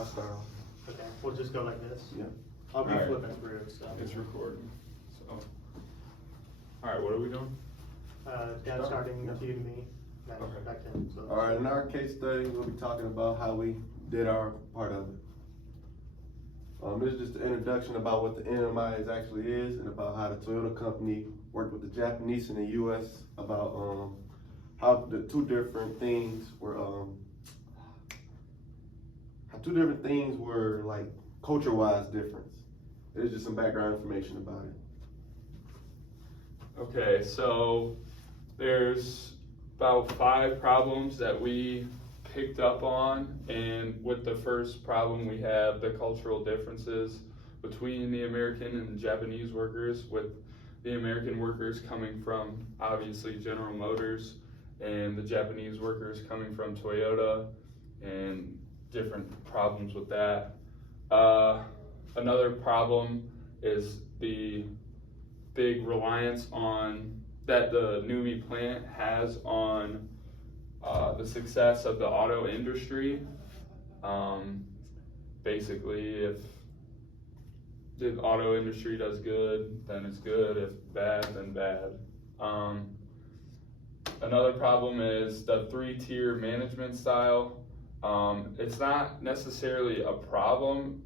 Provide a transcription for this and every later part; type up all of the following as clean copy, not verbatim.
I'll start off. Okay, we'll just go like this. Yeah. I'll be Alright. flipping through, so. It's recording. So, all right, what are we doing? Dad starting Yeah. with you to me, then Okay. back to him, so. All right, in our case study, we'll be talking about how we did our part of it. This is just an introduction about what the NUMMI actually is and about how the Toyota company worked with the Japanese and the US about how the two different things were like culture-wise difference. There's just some background information about it. Okay, so there's about 5 problems that we picked up on, and with the first problem we have the cultural differences between the American and Japanese workers, with the American workers coming from obviously General Motors and the Japanese workers coming from Toyota, and different problems with that. Another problem is the big reliance on that the NUMMI plant has on the success of the auto industry. Basically, if the auto industry does good, then it's good. If bad, then bad. Another problem is the 3-tier management style. It's not necessarily a problem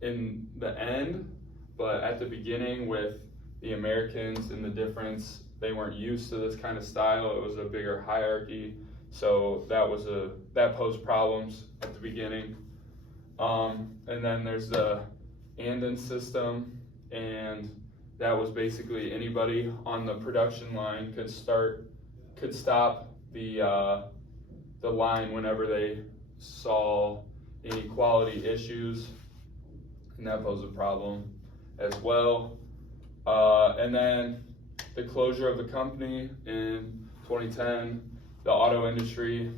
in the end, but at the beginning with the Americans and the difference, they weren't used to this kind of style. It was a bigger hierarchy, so that posed problems at the beginning. And then there's the Anden system, and that was basically anybody on the production line could stop the line whenever they saw any quality issues, and that posed a problem as well. And then the closure of the company in 2010, the auto industry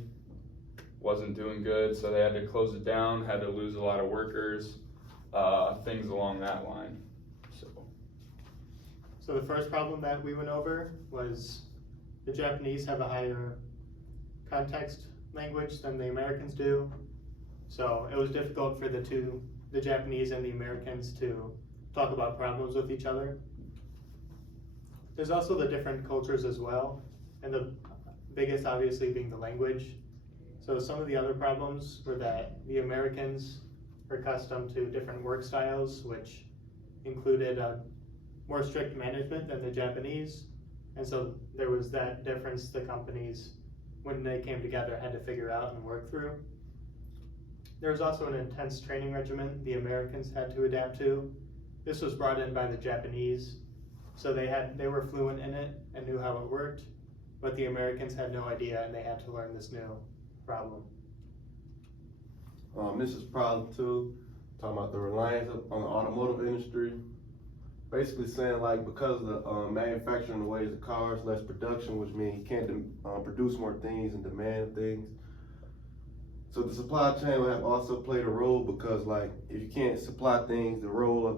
wasn't doing good, so they had to close it down, had to lose a lot of workers, things along that line. So the first problem that we went over was the Japanese have a higher context language than the Americans do. So it was difficult for the Japanese and the Americans to talk about problems with each other. There's also the different cultures as well, and the biggest obviously being the language. So some of the other problems were that the Americans were accustomed to different work styles, which included a more strict management than the Japanese. And so there was that difference the companies, when they came together, had to figure out and work through. There was also an intense training regimen the Americans had to adapt to. This was brought in by the Japanese, so they were fluent in it and knew how it worked, but the Americans had no idea and they had to learn this new problem. This is problem 2, talking about the reliance on the automotive industry. Basically saying like because of the manufacturing the ways of cars, less production, which means you can't produce more things and demand things. So the supply chain will have also played a role, because like if you can't supply things, the role of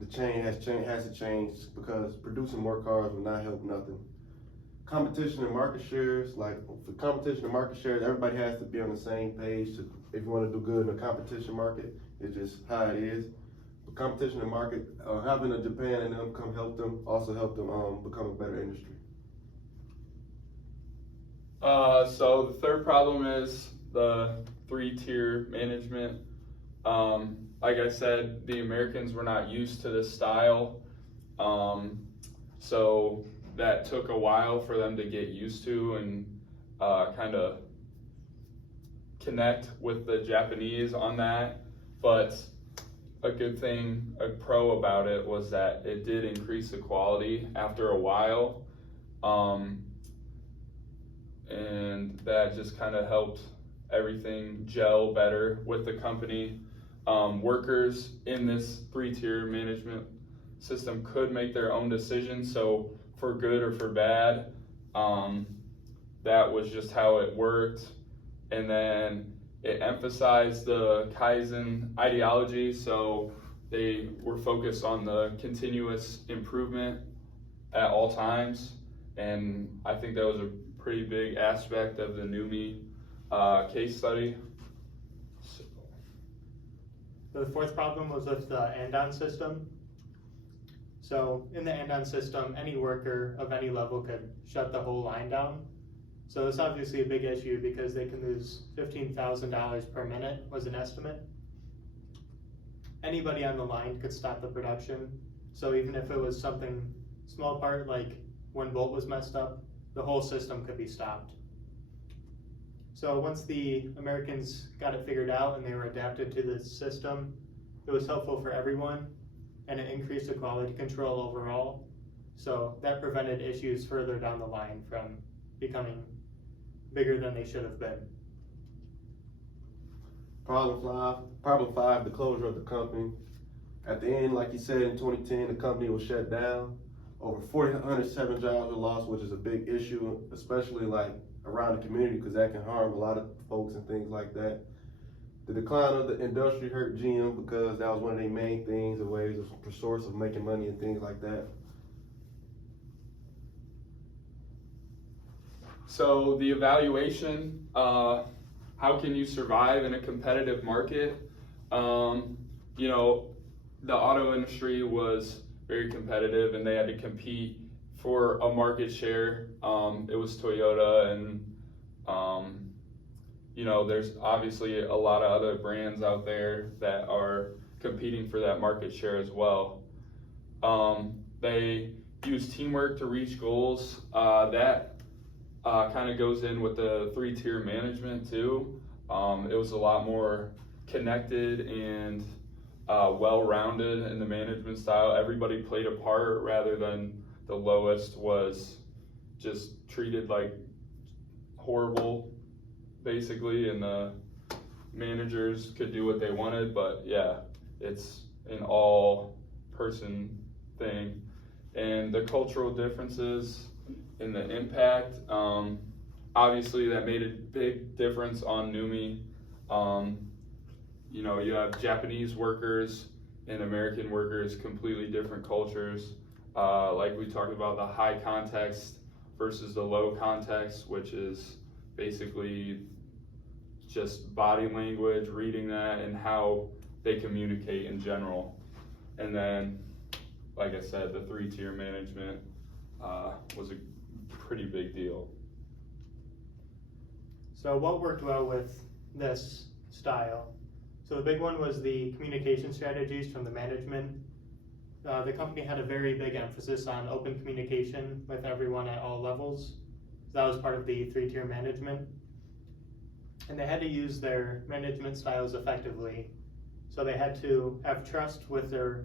the chain has to change, because producing more cars will not help nothing. Competition and market shares, like for competition and market shares, everybody has to be on the same page if you want to do good in a competition market. It's just how it is. But competition and market, having a Japan and them come help them become a better industry. So the third problem is the 3-tier management. Like I said, the Americans were not used to this style, so that took a while for them to get used to and kind of connect with the Japanese on that. But a good thing, a pro about it, was that it did increase the quality after a while, and that just kind of helped everything gel better with the company. Workers in this 3-tier management system could make their own decisions, so for good or for bad, that was just how it worked. And then it emphasized the Kaizen ideology, so they were focused on the continuous improvement at all times, and I think that was a pretty big aspect of the NUMMI case study. The fourth problem was with the and-on system. So in the and-on system, any worker of any level could shut the whole line down. So it's obviously a big issue because they can lose $15,000 per minute was an estimate. Anybody on the line could stop the production. So even if it was something small part like one bolt was messed up, the whole system could be stopped. So once the Americans got it figured out and they were adapted to the system, it was helpful for everyone and it increased the quality control overall. So that prevented issues further down the line from becoming bigger than they should have been. Problem five, the closure of the company. At the end, like you said, in 2010, the company was shut down. Over 407 jobs were lost, which is a big issue, especially like around the community, because that can harm a lot of folks and things like that. The decline of the industry hurt GM because that was one of their main things, a ways of source of making money and things like that. So the evaluation, how can you survive in a competitive market? You know, the auto industry was very competitive and they had to compete for a market share. It was Toyota and, you know, there's obviously a lot of other brands out there that are competing for that market share as well. They use teamwork to reach goals. That kind of goes in with the 3-tier management too. It was a lot more connected and well-rounded in the management style. Everybody played a part rather than the lowest was just treated like horrible basically, and the managers could do what they wanted. But yeah, it's an all person thing. And the cultural differences and the impact, obviously that made a big difference on NUMMI. You know, you have Japanese workers and American workers, completely different cultures. Like we talked about, the high context versus the low context, which is basically just body language, reading that, and how they communicate in general. And then, like I said, the 3-tier management was a pretty big deal. So what worked well with this style? So the big one was the communication strategies from the management. The company had a very big emphasis on open communication with everyone at all levels. So that was part of the 3-tier management. And they had to use their management styles effectively. So they had to have trust with the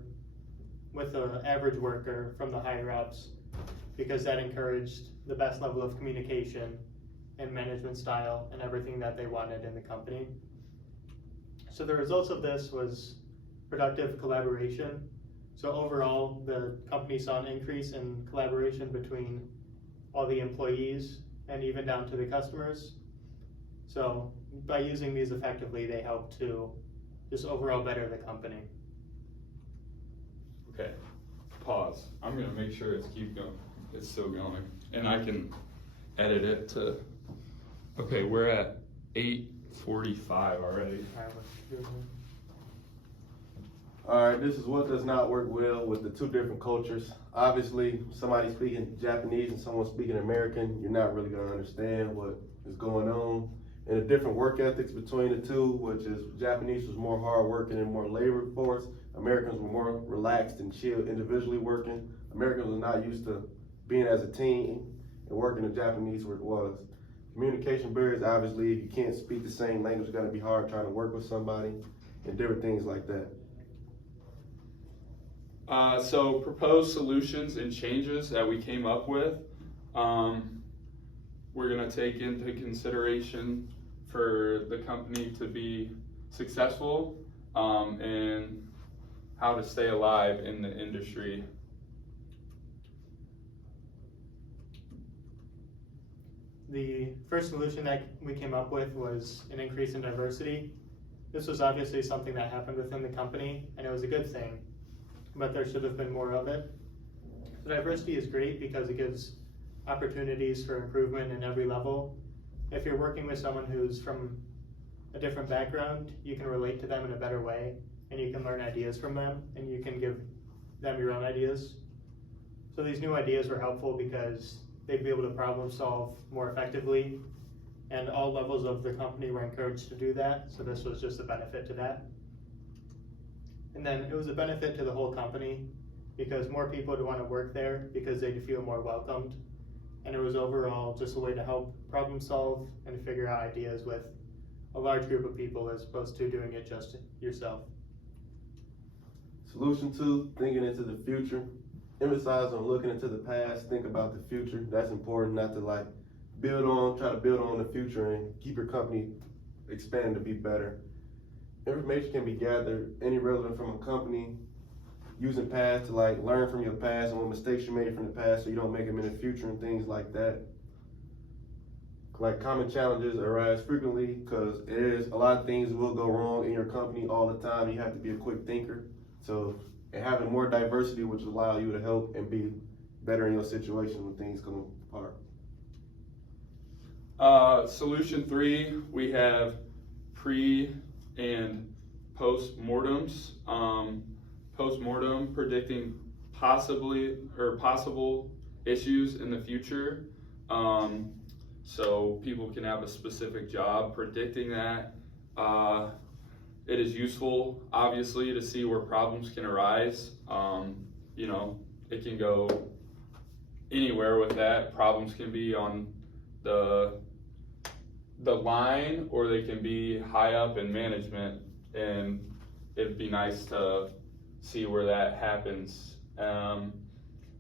average worker from the higher ups, because that encouraged the best level of communication and management style and everything that they wanted in the company. So the results of this was productive collaboration. So overall, the company saw an increase in collaboration between all the employees and even down to the customers. So by using these effectively, they help to just overall better the company. Okay, pause. I'm gonna make sure it's still going, and I can edit it to. Okay, we're at 8:45 already. Alright, this is what does not work well with the two different cultures. Obviously, somebody speaking Japanese and someone speaking American, you're not really gonna understand what is going on. And the different work ethics between the two, which is Japanese was more hard working and more labor force. Americans were more relaxed and chill, individually working. Americans were not used to being as a team and working. The Japanese was. Communication barriers, obviously, if you can't speak the same language, it's gonna be hard trying to work with somebody and different things like that. So proposed solutions and changes that we came up with, we're gonna take into consideration for the company to be successful, and how to stay alive in the industry. The first solution that we came up with was an increase in diversity. This was obviously something that happened within the company, and it was a good thing, but there should have been more of it. The diversity is great because it gives opportunities for improvement in every level. If you're working with someone who's from a different background, you can relate to them in a better way, and you can learn ideas from them, and you can give them your own ideas. So these new ideas were helpful because they'd be able to problem solve more effectively, and all levels of the company were encouraged to do that, so this was just a benefit to that. And then it was a benefit to the whole company because more people would want to work there because they'd feel more welcomed. And it was overall just a way to help problem solve and figure out ideas with a large group of people as opposed to doing it just yourself. Solution 2, thinking into the future. Emphasize on looking into the past, think about the future. That's important, not to try to build on the future and keep your company expanding to be better. Information can be gathered, any relevant from a company, using past to learn from your past and what mistakes you made from the past so you don't make them in the future and things like that. Common challenges arise frequently because a lot of things will go wrong in your company all the time. You have to be a quick thinker. And having more diversity, which will allow you to help and be better in your situation when things come apart. Solution 3, we have pre and post-mortems. Post-mortem, predicting possible issues in the future. So people can have a specific job predicting that. It is useful, obviously, to see where problems can arise. It can go anywhere with that. Problems can be on the line, or they can be high up in management, and it'd be nice to see where that happens.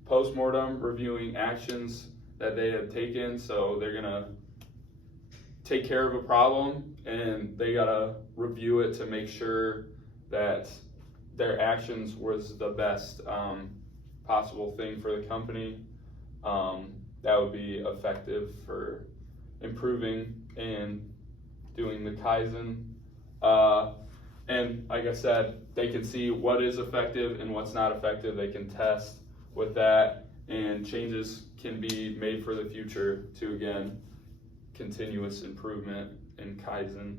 Post-mortem, reviewing actions that they have taken, so they're gonna take care of a problem and they gotta review it to make sure that their actions was the best possible thing for the company. That would be effective for improving and doing the Kaizen. And like I said, they can see what is effective and what's not effective. They can test with that, and changes can be made for the future to, again, continuous improvement in Kaizen.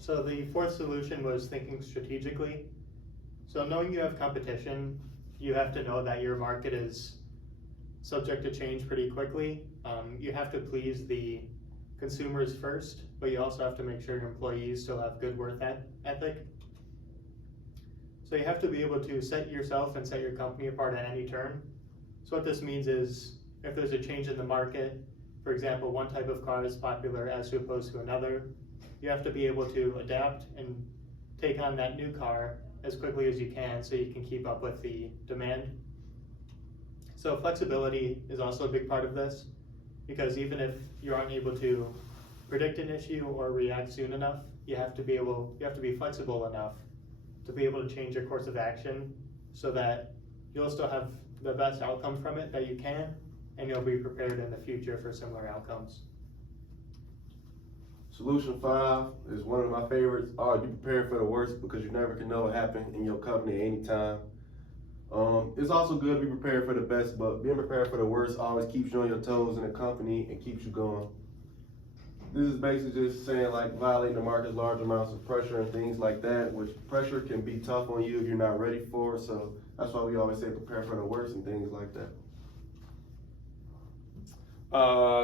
So the fourth solution was thinking strategically. So knowing you have competition, you have to know that your market is subject to change pretty quickly. You have to please the consumers first, but you also have to make sure your employees still have good work ethic. So you have to be able to set yourself and set your company apart at any turn. So what this means is if there's a change in the market, for example, one type of car is popular as opposed to another, you have to be able to adapt and take on that new car as quickly as you can so you can keep up with the demand. So flexibility is also a big part of this, because even if you aren't able to predict an issue or react soon enough, you have to be flexible enough to be able to change your course of action so that you'll still have the best outcome from it that you can, and you'll be prepared in the future for similar outcomes. Solution 5 is one of my favorites. Be prepared for the worst, because you never can know what happened in your company at any time. It's also good to be prepared for the best, but being prepared for the worst always keeps you on your toes in the company and keeps you going. This is basically just saying violating the market's large amounts of pressure and things like that, which pressure can be tough on you if you're not ready for it. So that's why we always say prepare for the worst and things like that.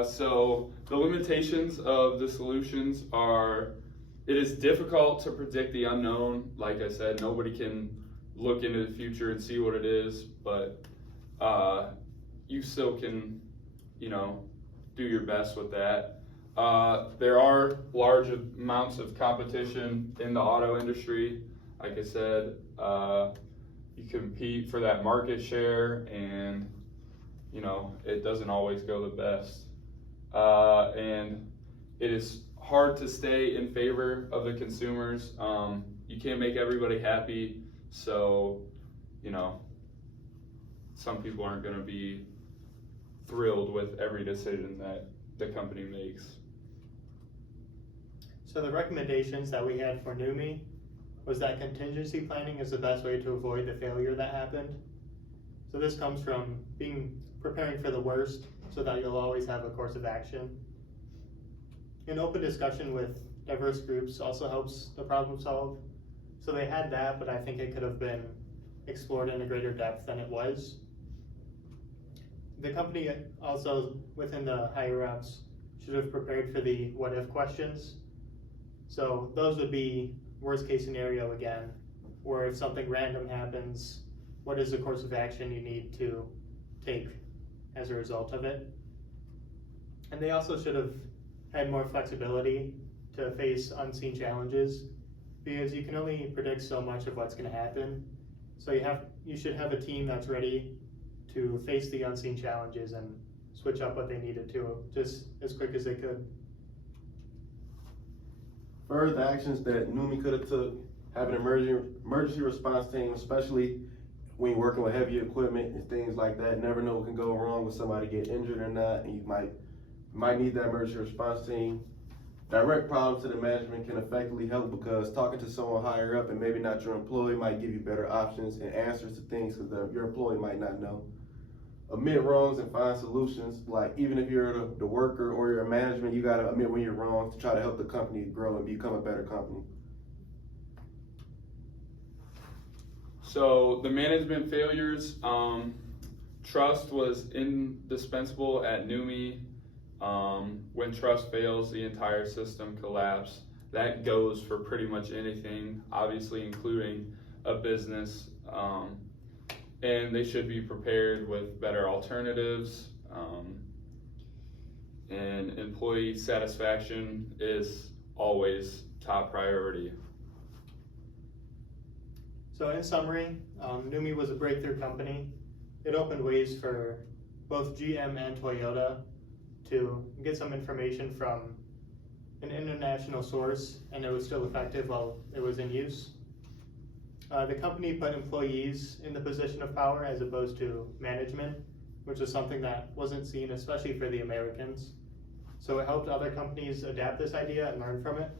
So the limitations of the solutions are, it is difficult to predict the unknown. Like I said, nobody can look into the future and see what it is, but you still can, do your best with that. There are large amounts of competition in the auto industry. Like I said, you compete for that market share, and it doesn't always go the best. And it is hard to stay in favor of the consumers. You can't make everybody happy, so some people aren't going to be thrilled with every decision that the company makes. So the recommendations that we had for NUMMI was that contingency planning is the best way to avoid the failure that happened. So this comes from preparing for the worst so that you'll always have a course of action. an open discussion with diverse groups also helps the problem solve. So they had that, but I think it could have been explored in a greater depth than it was. The company also, within the higher ups, should have prepared for the what if questions. So those would be worst case scenario again, or if something random happens, what is the course of action you need to take as a result of it? And they also should have had more flexibility to face unseen challenges, because you can only predict so much of what's going to happen. So you should have a team that's ready to face the unseen challenges and switch up what they needed to just as quick as they could. Further actions that NUMMI could have took, have an emergency response team, especially when you're working with heavy equipment and things like that. Never know what can go wrong when somebody get injured or not, and you might need that emergency response team. Direct problems to the management can effectively help, because talking to someone higher up and maybe not your employee might give you better options and answers to things because your employee might not know. Admit wrongs and find solutions. Like, even if you're the worker or you're a management, you gotta admit when you're wrong to try to help the company grow and become a better company. So the management failures, trust was indispensable at NUMMI. When trust fails, the entire system collapses. That goes for pretty much anything, obviously including a business. And they should be prepared with better alternatives. And employee satisfaction is always top priority. So in summary, NUMMI was a breakthrough company. It opened ways for both GM and Toyota to get some information from an international source, and it was still effective while it was in use. The company put employees in the position of power as opposed to management, which is something that wasn't seen, especially for the Americans. So it helped other companies adapt this idea and learn from it.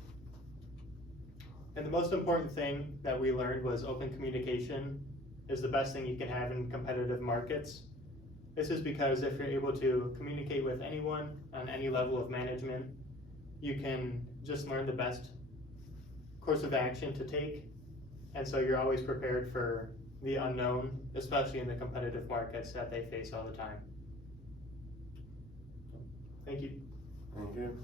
And the most important thing that we learned was open communication is the best thing you can have in competitive markets. This is because if you're able to communicate with anyone on any level of management, you can just learn the best course of action to take. And so you're always prepared for the unknown, especially in the competitive markets that they face all the time. Thank you. Thank you.